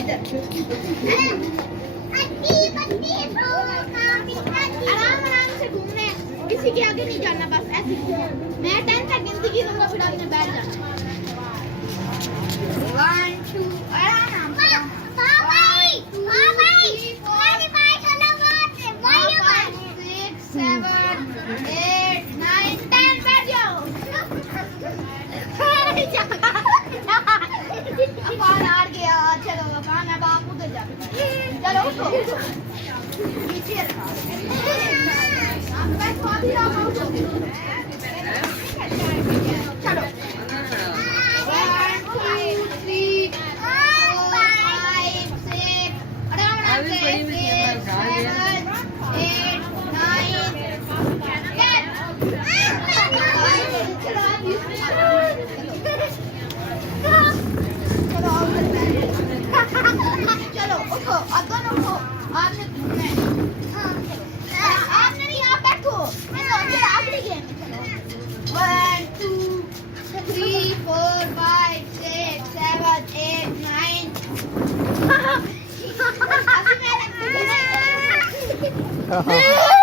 इधर आराम आराम से घूमने, किसी के आगे नहीं जाना, बस ऐसे घूमो। मैं 10 तक गिनती गिनूंगा, फिर आपने बैठ जाना। 1 2 आराम से 7 8 9 10 बैठ जाओ। अपान हार गया, चलो अपान अब आप उधर जाओ। चलो उठो नीचे रखा आप बैठो, अभी आप उठोगे। चलो 1 2 3 4 5 6 आराम से 7 8 9 10 चलो आप चलो उठो, अब दोनों उठो, आपने घूमना है। आपने नहीं, आप बैठो। चलो अगली गेम में चलो 1 2 3 4 5 6 7 8 9 अभी मैं